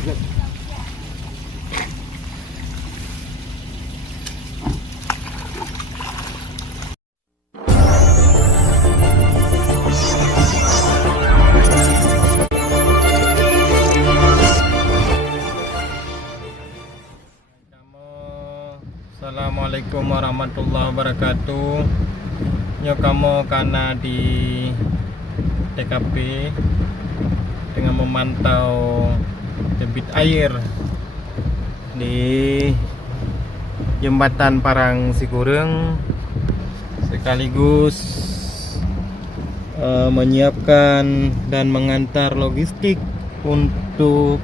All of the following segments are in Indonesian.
Assalamualaikum warahmatullahi wabarakatuh. Nyo kamu karena di TKP dengan memantau debit air di jembatan Parang Sikureng, sekaligus menyiapkan dan mengantar logistik untuk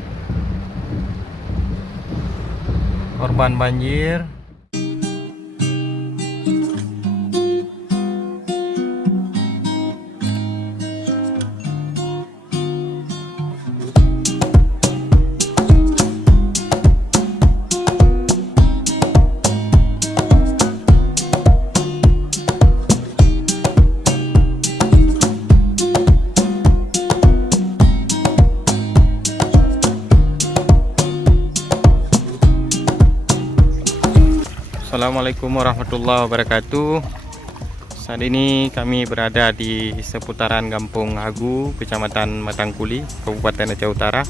korban banjir. Assalamualaikum warahmatullahi wabarakatuh. Saat ini kami berada di seputaran Kampung Hagu, Kecamatan Matangkuli, Kabupaten Aceh Utara.